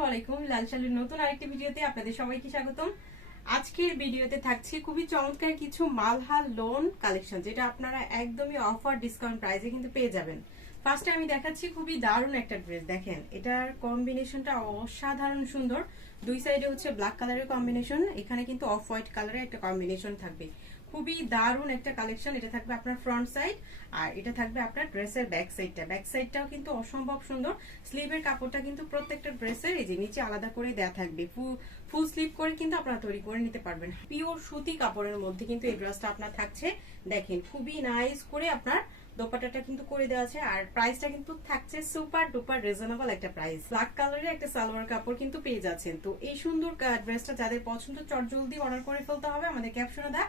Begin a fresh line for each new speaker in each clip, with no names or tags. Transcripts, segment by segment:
আসসালামু আলাইকুম। লাল নতুন আরেকটি ভিডিওতে আপনাদের সবাইকে স্বাগতম। আজকের ভিডিওতে থাকছে খুবই চমৎকার কিছু মালহাল লোন কালেকশন যেটা আপনারা একদমই অফার ডিসকাউন্ট প্রাইসে কিন্তু পেয়ে যাবেন। ফার্স্টে আমি দেখাচ্ছি খুবই দারুণ একটা ড্রেস দেখেন, এটার কম্বিনেশনটা অসাধারণ সুন্দর। দুই সাইডে হচ্ছে ব্ল্যাক কালারের কম্বিনেশন এখানে কিন্তু অফ হোয়াইট কালারের একটা কম্বিনেশন থাকবে। খুবই দারুণ একটা কালেকশন এটা থাকবে আপনার ফ্রন্ট সাইড আর এটা থাকবে আপনার ড্রেসের ব্যাক সাইডটা ব্যাক সাইডটাও কিন্তু অসম্ভব সুন্দর। স্লিভের কাপড়টা কিন্তু প্রত্যেকটা ড্রেসের এই যে নিচে আলাদা করে দেয়া থাকবে। ফুল স্লিভ করে কিন্তু আপনারা তৈরি করে নিতে পারবেন। পিওর সুতি কাপড়ের মধ্যে কিন্তু এই ড্রেসটা আপনার থাকছে। দেখেন, খুবই নাইস করে আপনার দোপাটাটা কিন্তু করে দেওয়া আছে, আর প্রাইসটা কিন্তু থাকছে সুপার ডুপার রিজনেবল একটা প্রাইস ব্ল্যাক কালারের একটা সালোয়ার কাপড় কিন্তু পেয়ে যাচ্ছেন। তো এই সুন্দর ড্রেসটা যাদের পছন্দ, চট জলদি অর্ডার করে ফেলতে হবে আমাদের ক্যাপশনে দা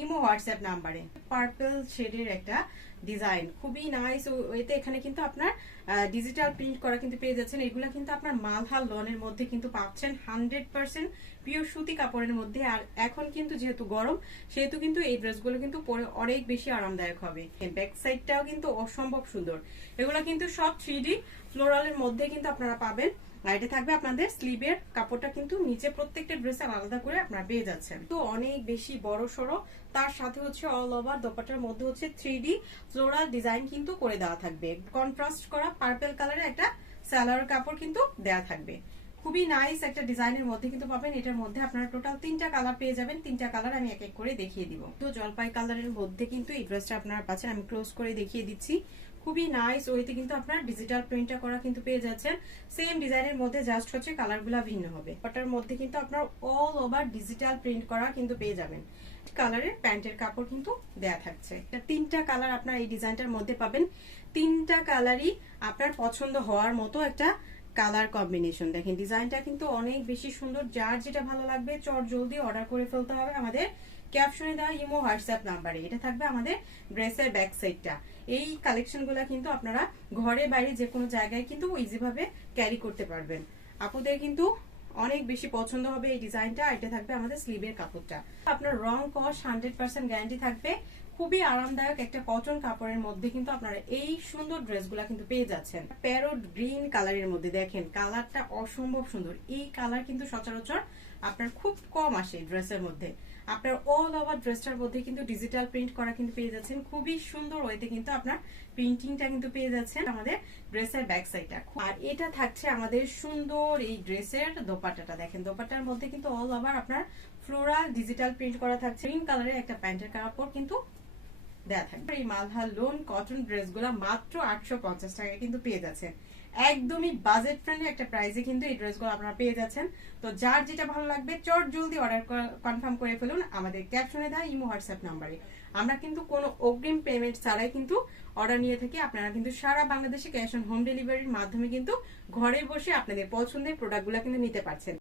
ইমো হোয়াটসঅ্যাপ নাম্বারে পার্পল শেডের একটা ডিজাইন খুবই নাইস এতে এখানে কিন্তু আপনার ডিজিটাল প্রিন্ট করা কিন্তু পেয়ে যাচ্ছেন। এগুলা কিন্তু আপনার মালহাল লনের মধ্যে কিন্তু পাচ্ছেন হান্ড্রেড পার্সেন্ট পিওর সুতি কাপড়ের মধ্যে। আর এখন কিন্তু যেহেতু গরম, সেহেতু কিন্তু এই ড্রেসগুলো কিন্তু পরে অনেক বেশি আরামদায়ক হবে। ব্যাক সাইডটাও কিন্তু অসম্ভব সুন্দর। এগুলা কিন্তু সব থ্রি ফ্লোরালের মধ্যে কিন্তু আপনারা পাবেন। আর এটা থাকবে আপনাদের স্লিভের কাপড়টা কিন্তু নিচে প্রত্যেকটা ড্রেসে আলাদা করে আপনারা পেয়ে যাচ্ছেন। তো অনেক বেশি বড় সড়ো, তার সাথে হচ্ছে অল ওভার দোপাটার মধ্যে হচ্ছে থ্রি ডি ফ্লোরাল ডিজাইন কিন্তু করে দেওয়া থাকবে। কন্ট্রাস্ট করা পার্পেল কালারের একটা স্যালার কাপড় কিন্তু দেওয়া থাকবে। খুবই নাইস একটা ডিজাইনের মধ্যে কিন্তু পাবেন। এটার মধ্যে আপনারা টোটাল তিনটা কালার পেয়ে যাবেন। তিনটা কালার আমি এক এক করে দেখিয়ে দিব। তো জলপাই কালারের মধ্যে কিন্তু এই ড্রেসটা আপনারা পাচ্ছেন। আমি ক্লোজ করে দেখিয়ে দিচ্ছি। খুবই নাইস ওইতে কিন্তু আপনার ডিজিটাল প্রিন্টটা করা কিন্তু পেয়ে যাচ্ছেন। সেম ডিজাইনের মধ্যে জাস্ট হচ্ছে কালারগুলো ভিন্ন হবে। ওটার মধ্যে কিন্তু আপনার অল ওভার ডিজিটাল প্রিন্ট করা কিন্তু পেয়ে যাবেন। কালারের প্যান্টের কাপড় কিন্তু দেয়া থাকছে। তিনটা কালার আপনার এই ডিজাইনটার মধ্যে পাবেন। তিনটা কালারই আপনার পছন্দ হওয়ার মতো একটা কালার কম্বিনেশন দেখেন ডিজাইনটা কিন্তু অনেক বেশি সুন্দর। যার যেটা ভালো লাগবে, চট জলদি অর্ডার করে ফেলতে হবে আমাদের ক্যাপশনে দেওয়া ইমো, হোয়াটসঅ্যাপ নাম্বারে। এটা থাকবে আমাদের ড্রেসের ব্যাক সাইডটা এই কালেকশনগুলো কিন্তু আপনারা ঘরে, বাইরে যে কোনো জায়গায় কিন্তু ইজিভাবে ক্যারি করতে পারবেন। আপুদের কিন্তু অনেক বেশি পছন্দ হবে এই ডিজাইনটা এটা থাকবে আমাদের স্লিভের কাপড়টা। আপনার রং কস হান্ড্রেড পার্সেন্ট গ্যারান্টি থাকবে। খুবই আরামদায়ক একটা কটন কাপড়ের মধ্যে কিন্তু আপনারা এই সুন্দর ড্রেসগুলো কিন্তু পেয়ে যাচ্ছেন। প্যারোট গ্রিন কালারের মধ্যে দেখেন কালারটা অসম্ভব সুন্দর। এই কালার কিন্তু সচরাচর আপনার খুব কম আসে ড্রেসের মধ্যে। আপনার অল ওভার ড্রেসটার মধ্যে কিন্তু ডিজিটাল প্রিন্ট করা কিন্তু পেয়ে যাচ্ছেন। খুবই সুন্দর ওয়েতে কিন্তু আপনার প্রিন্টিংটা কিন্তু পেয়ে যাচ্ছেন আমাদের ড্রেসের ব্যাক সাইডটা আর এটা থাকছে আমাদের সুন্দর এই ড্রেসের দোপাটাটা দেখেন দোপাটার মধ্যে কিন্তু অল ওভার আপনার ফ্লোরাল ডিজিটাল প্রিন্ট করা থাকছে। গ্রিন কালারের একটা প্যান্টের কাপড় কিন্তু দেয়া থাকবে। এই মালহা লোন কটন ড্রেসগুলো মাত্র আটশো পঞ্চাশ টাকায় কিন্তু পেয়ে যাচ্ছেন। একদমই বাজেট ফ্রেন্ডলি একটা প্রাইসে কিন্তু এই ড্রেসগুলো আপনারা পেয়ে যাচ্ছেন। তো যার যেটা ভালো লাগবে, চট জলদি অর্ডার কনফার্ম করে ফেলুন আমাদের ক্যাপশনে দেওয়া ইমো হোয়াটসঅ্যাপ নাম্বারে। আমরা কিন্তু কোনো অগ্রিম পেমেন্ট ছাড়াই কিন্তু অর্ডার নিয়ে থাকি। আপনারা কিন্তু সারা বাংলাদেশে ক্যাশ অন হোম ডেলিভারির মাধ্যমে কিন্তু ঘরে বসে আপনাদের পছন্দের প্রোডাক্টগুলো কিন্তু নিতে পারছেন।